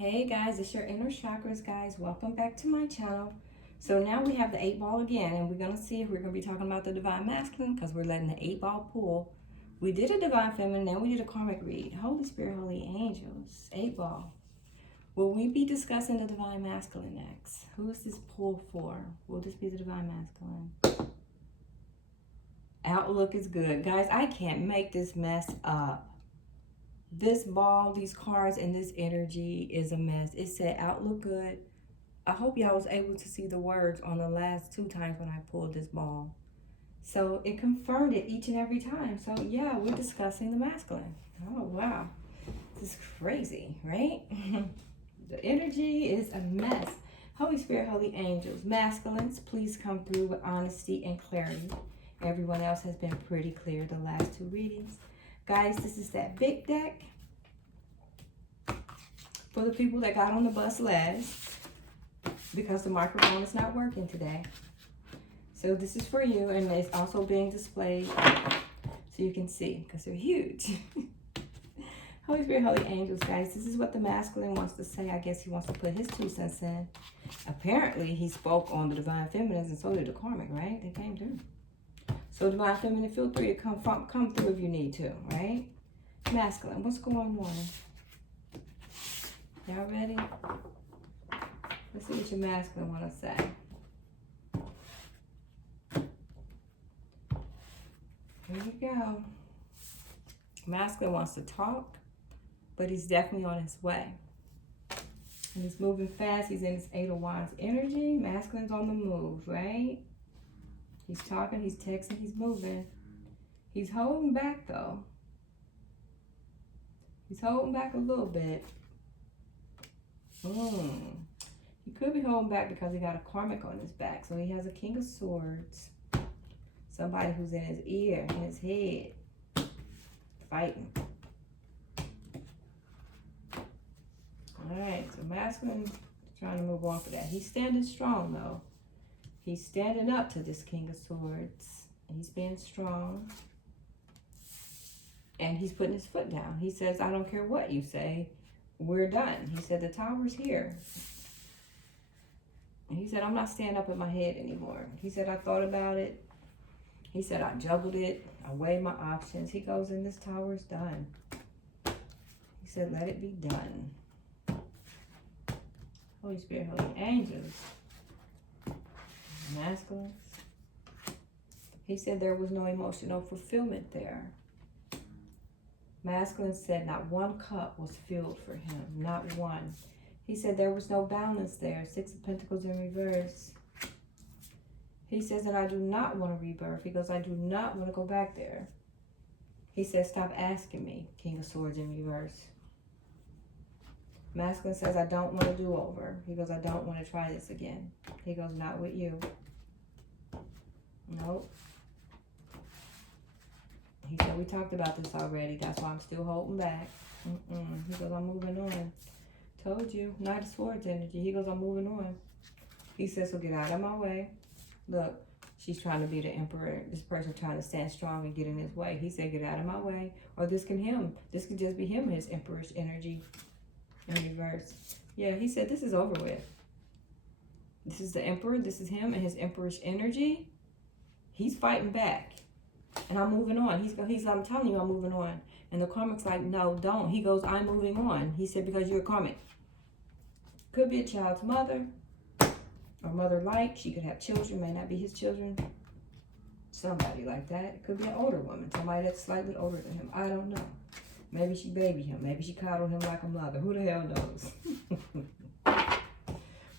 Hey guys, it's your inner chakras, guys. Welcome back to my channel. So now we have the 8-ball again, and we're going to see if we're going to be talking about the divine masculine because we're letting the 8-ball pull. We did a divine feminine, now we did a karmic read. Holy Spirit, holy angels, 8-ball. Will we be discussing the divine masculine next? Who is this pull for? Will this be the divine masculine? Outlook is good. Guys, I can't make this mess up. This ball, these cards, and this energy is a mess. It said outlook good. I hope y'all was able to see the words on the last 2 times when I pulled this ball. So it confirmed it each and every time. So yeah, we're discussing the masculine. Oh wow, this is crazy, right? The energy is a mess. Holy Spirit, holy angels, masculines, please come through with honesty and clarity. Everyone else has been pretty clear the last 2 readings. Guys, this is that big deck for the people that got on the bus last because the microphone is not working today. So this is for you, and it's also being displayed so you can see because they're huge. Holy Spirit, holy angels, guys, this is what the masculine wants to say. I guess he wants to put his 2 cents in. Apparently, he spoke on the divine feminines, and so did the karmic, right? They came through. So divine feminine, feel free to come through if you need to, right? Masculine, what's going on? Y'all ready? Let's see what your masculine want to say. Here we go. Masculine wants to talk, but he's definitely on his way. And he's moving fast. He's in his 8 of Wands energy. Masculine's on the move, right? He's talking, he's texting, he's moving. He's holding back though. He's holding back a little bit. He could be holding back because he got a karmic on his back. So he has a King of Swords. Somebody who's in his ear, in his head, fighting. Alright, so masculine trying to move on for that. He's standing strong though. He's standing up to this King of Swords. He's being strong. And he's putting his foot down. He says, I don't care what you say. We're done. He said, the tower's here. And he said, I'm not standing up in my head anymore. He said, I thought about it. He said, I juggled it. I weighed my options. He goes, and this tower's done. He said, let it be done. Holy Spirit, holy angels. Masculines. He said there was no emotional fulfillment there. Masculine said not one cup was filled for him, not one. He said there was no balance there. 6 of Pentacles in reverse. He says that I do not want a rebirth. He goes, I do not want to go back there. He says, stop asking me. King of Swords in reverse. Masculine says, I don't want to do over. He goes, I don't want to try this again. He goes, not with you. Nope. He said, we talked about this already. That's why I'm still holding back. He goes, I'm moving on. Told you. Knight of Swords energy. He goes, I'm moving on. He says, so get out of my way. Look, she's trying to be the emperor. This person trying to stand strong and get in his way. He said, get out of my way. Or this could just be him, his emperor's energy in reverse. Yeah, he said, this is over with. This is the emperor. This is him and his emperor's energy. He's fighting back. And I'm moving on. I'm telling you, I'm moving on. And the karmic's like, no, don't. He goes, I'm moving on. He said, because you're a karmic. Could be a child's mother. Or mother-like. She could have children. May not be his children. Somebody like that. It could be an older woman. Somebody that's slightly older than him. I don't know. Maybe she babied him. Maybe she coddled him like a mother. Who the hell knows?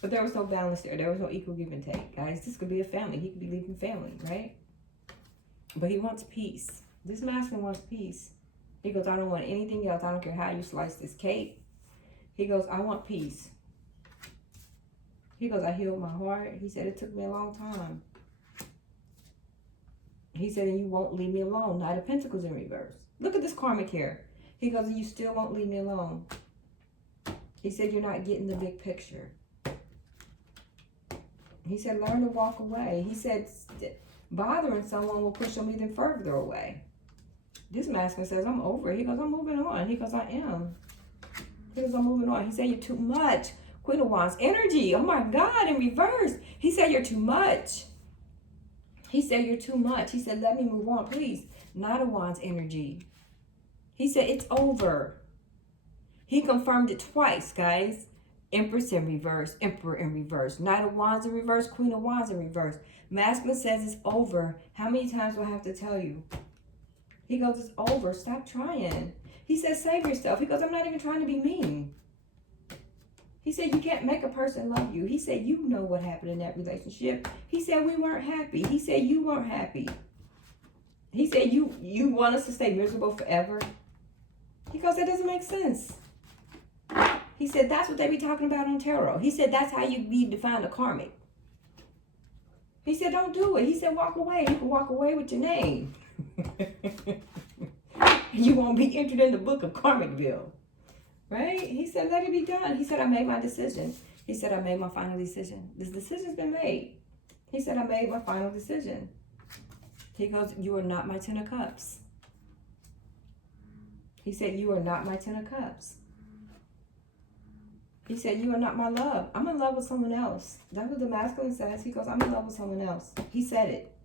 But there was no balance there. There was no equal give and take. Guys, this could be a family. He could be leaving family, right? But he wants peace. This masculine wants peace. He goes, I don't want anything else. I don't care how you slice this cake. He goes, I want peace. He goes, I healed my heart. He said, it took me a long time. He said, and you won't leave me alone. Knight of Pentacles in reverse. Look at this karmic here. He goes, and you still won't leave me alone. He said, you're not getting the big picture. He said, learn to walk away. He said, bothering someone will push them even further away. This masculine says, I'm over it. He goes, I'm moving on. He goes, I am. He goes, I'm moving on. He said, you're too much. Queen of Wands energy. Oh my God, in reverse. He said, you're too much. He said, you're too much. He said, let me move on, please. Knight of Wands energy. He said, it's over. He confirmed it twice, guys. Empress in reverse, Emperor in reverse, Knight of Wands in reverse, Queen of Wands in reverse. Masculine says it's over. How many times do I have to tell you? He goes, it's over. Stop trying. He says, save yourself. He goes, I'm not even trying to be mean. He said, you can't make a person love you. He said, you know what happened in that relationship. He said, we weren't happy. He said, you weren't happy. He said, you want us to stay miserable forever? He goes, that doesn't make sense. He said, that's what they be talking about on tarot. He said, that's how you be defined a karmic. He said, don't do it. He said, walk away. You can walk away with your name. You won't be entered in the book of Karmicville. Right? He said, let it be done. He said, I made my decision. He said, I made my final decision. This decision's been made. He said, I made my final decision. He goes, you are not my 10 of cups. He said, you are not my 10 of cups. He said, you are not my love. I'm in love with someone else. That's what the masculine says. He goes, I'm in love with someone else. He said it.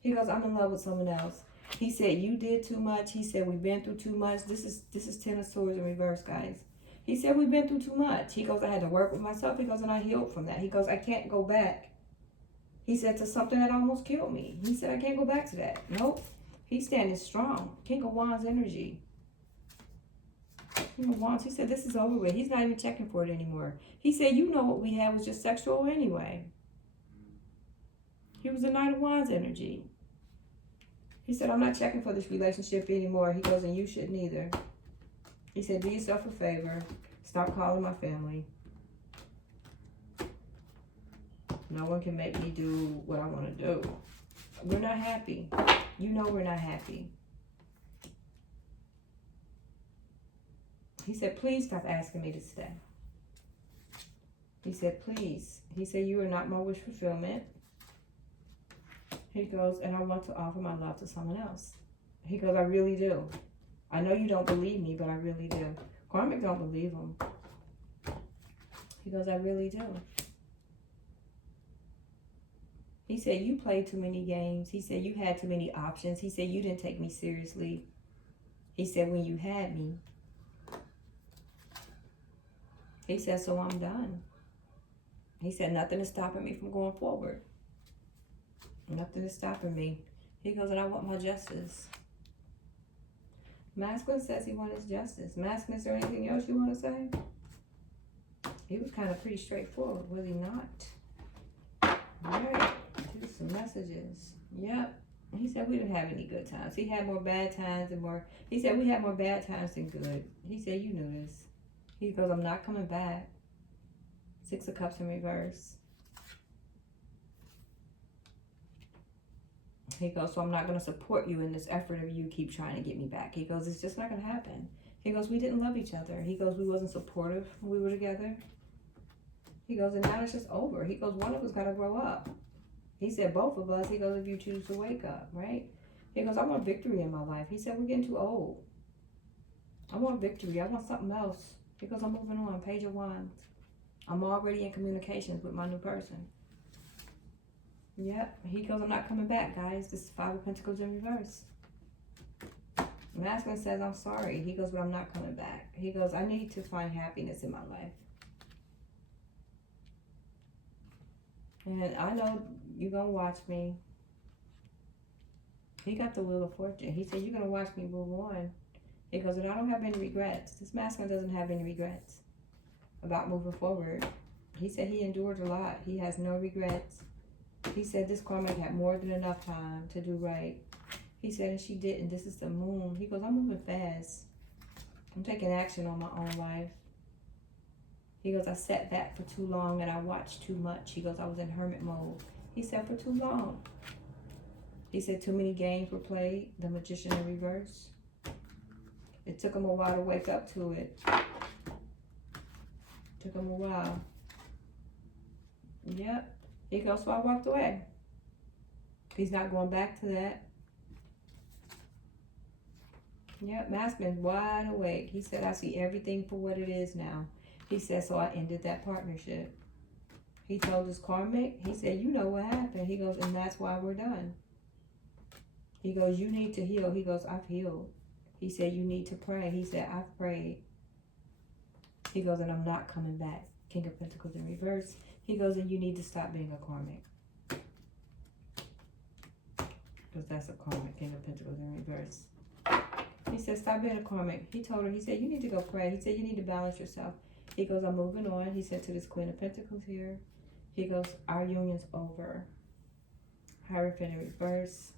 He goes, I'm in love with someone else. He said, you did too much. He said, we've been through too much. This is 10 of swords in reverse, guys. He said, we've been through too much. He goes, I had to work with myself. He goes, and I healed from that. He goes, I can't go back. He said, to something that almost killed me. He said, I can't go back to that. Nope. He's standing strong. King of Wands energy. King of Wands, he said, this is over with. He's not even checking for it anymore. He said, you know what we had was just sexual anyway. He was the Knight of Wands energy. He said, I'm not checking for this relationship anymore. He goes, and you shouldn't either. He said, do yourself a favor. Stop calling my family. No one can make me do what I want to do. We're not happy. You know we're not happy. He said, please stop asking me to stay. He said, please. He said, you are not my wish fulfillment. He goes, and I want to offer my love to someone else. He goes, I really do. I know you don't believe me, but I really do. Karmic don't believe him. He goes, I really do. He said, you played too many games. He said, you had too many options. He said, you didn't take me seriously. He said, when you had me. He said, so I'm done. He said, nothing is stopping me from going forward. Nothing is stopping me. He goes, and I want my justice. Masculine says he wants his justice. Masculine, is there anything else you want to say? He was kind of pretty straightforward, was he not? All right, do some messages. Yep. He said we didn't have any good times. He had more bad times and more. He said we had more bad times than good. He said, you knew this. He goes, I'm not coming back. 6 of Cups in reverse. He goes, so I'm not going to support you in this effort of you keep trying to get me back. He goes, it's just not going to happen. He goes, we didn't love each other. He goes, we wasn't supportive when we were together. He goes, and now it's just over. He goes, one of us got to grow up. He said, both of us. He goes, if you choose to wake up, right? He goes, I want victory in my life. He said, we're getting too old. I want victory. I want something else. He goes, I'm moving on. Page of Wands. I'm already in communications with my new person. Yep. He goes, I'm not coming back, guys. This is 5 of Pentacles in reverse. Masculine says, I'm sorry. He goes, but I'm not coming back. He goes, I need to find happiness in my life. And I know you're going to watch me. He got the Wheel of Fortune. He said, you're going to watch me move on. He goes, and I don't have any regrets. This masculine doesn't have any regrets about moving forward. He said he endured a lot. He has no regrets. He said this karmic had more than enough time to do right. He said, and she didn't. This is the moon. He goes, I'm moving fast. I'm taking action on my own life. He goes, I sat back for too long and I watched too much. He goes, I was in hermit mode. He said, for too long. He said, too many games were played. The Magician in reverse. It took him a while to wake up to it. Took him a while. Yep. He goes, so I walked away. He's not going back to that. Yep, masculine's wide awake. He said, I see everything for what it is now. He said, so I ended that partnership. He told his karmic, he said, you know what happened. He goes, and that's why we're done. He goes, you need to heal. He goes, I've healed. He said, you need to pray. He said, I've prayed. He goes, and I'm not coming back. King of Pentacles in reverse. He goes, and you need to stop being a karmic. Because that's a karmic, King of Pentacles in reverse. He said, stop being a karmic. He told her, he said, you need to go pray. He said, you need to balance yourself. He goes, I'm moving on. He said to this Queen of Pentacles here. He goes, our union's over. Hierophant in reverse.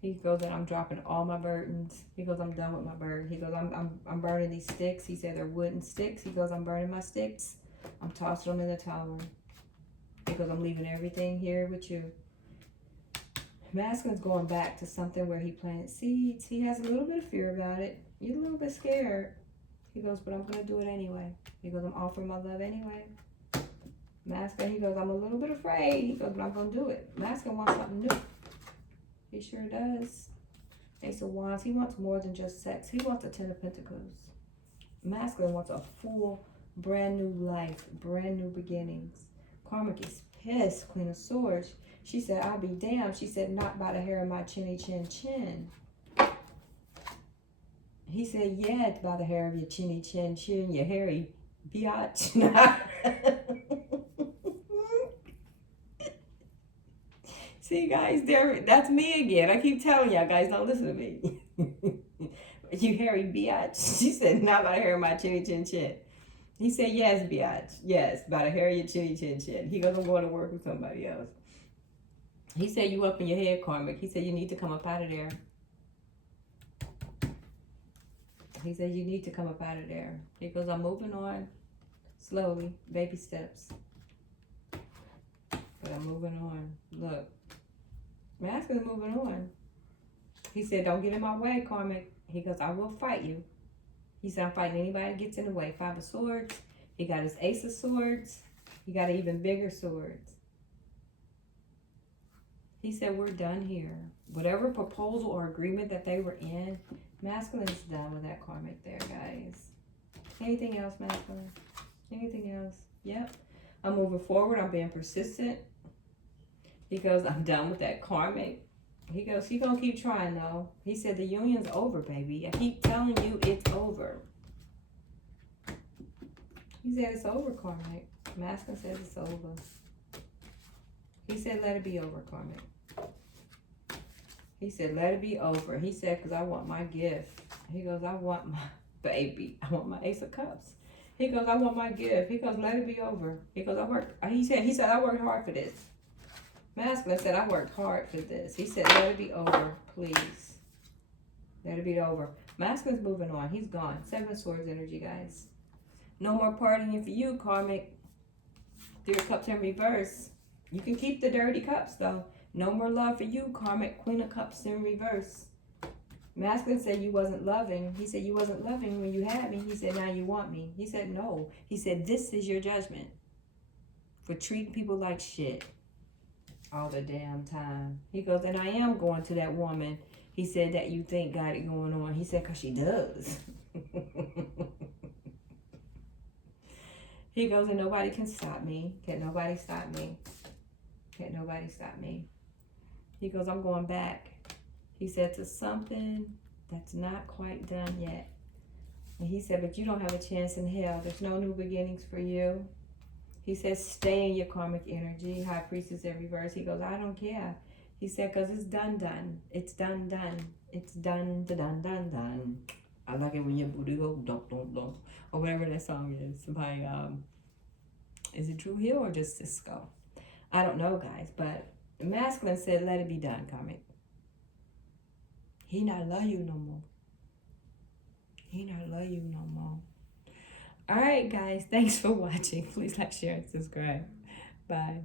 He goes, and I'm dropping all my burdens. He goes, I'm done with my burden. He goes, I'm burning these sticks. He said they're wooden sticks. He goes, I'm burning my sticks. I'm tossing them in the tower. He goes, I'm leaving everything here with you. Masculine's going back to something where he planted seeds. He has a little bit of fear about it. You're a little bit scared. He goes, but I'm going to do it anyway. He goes, I'm offering my love anyway. Masculine, he goes, I'm a little bit afraid. He goes, but I'm going to do it. Masculine wants something new. He sure does. Ace of Wands. He wants more than just sex. He wants a Ten of Pentacles. Masculine wants a full, brand new life. Brand new beginnings. Karmic is pissed. Queen of Swords. She said, I'll be damned. She said, not by the hair of my chinny chin chin. He said, yeah, it's by the hair of your chinny chin chin, your hairy biatch. See, guys, that's me again. I keep telling y'all, guys, don't listen to me. You hairy biatch. She said, not by the hair of my chinny chin chin. He said, yes, biatch. Yes, by the hair of your chinny chin chin. He goes, I'm going to work with somebody else. He said, you up in your head, Karmic. He said, you need to come up out of there. He said, you need to come up out of there. He goes, I'm moving on slowly, baby steps. But I'm moving on. Look, Masculine's moving on. He said, don't get in my way, Karmic. He goes, I will fight you. He said, I'm fighting anybody that gets in the way. 5 of Swords. He got his Ace of Swords. He got an even bigger swords. He said, we're done here. Whatever proposal or agreement that they were in, Masculine's done with that Karmic there, guys. Anything else, Masculine? Anything else? Yep. I'm moving forward. I'm being persistent. He goes, I'm done with that Karmic. He goes, he's going to keep trying, though. He said, the union's over, baby. I keep telling you it's over. He said, it's over, Karmic. Masculine says it's over. He said, let it be over, Karmic. He said, let it be over. He said, because I want my gift. He goes, I want my baby. I want my Ace of Cups. He goes, I want my gift. He goes, let it be over. He goes, he said, I worked hard for this. Masculine said, I worked hard for this. He said, let it be over, please. Let it be over. Masculine's moving on. He's gone. 7 of Swords energy, guys. No more partying for you, Karmic. 3 of Cups in reverse. You can keep the dirty cups, though. No more love for you, Karmic. Queen of Cups in reverse. Masculine said you wasn't loving. He said you wasn't loving when you had me. He said, now you want me. He said, no. He said, this is your judgment for treating people like shit all the damn time. He goes, and I am going to that woman. He said that you think got it going on. He said, because she does. He goes, and nobody can stop me. Can't nobody stop me. Can't nobody stop me. He goes, I'm going back. He said, to something that's not quite done yet. And he said, but you don't have a chance in hell. There's no new beginnings for you. He says, stay in your karmic energy. High Priestess in reverse. He goes, I don't care. He said, because it's done. It's done. It's done. I like it when your booty go don't. Or whatever that song is by, is it Drew Hill or just Cisco? I don't know, guys. But Masculine said, let it be done, Karmic. He not love you no more. He not love you no more. All right, guys. Thanks for watching. Please like, share, and subscribe. Bye.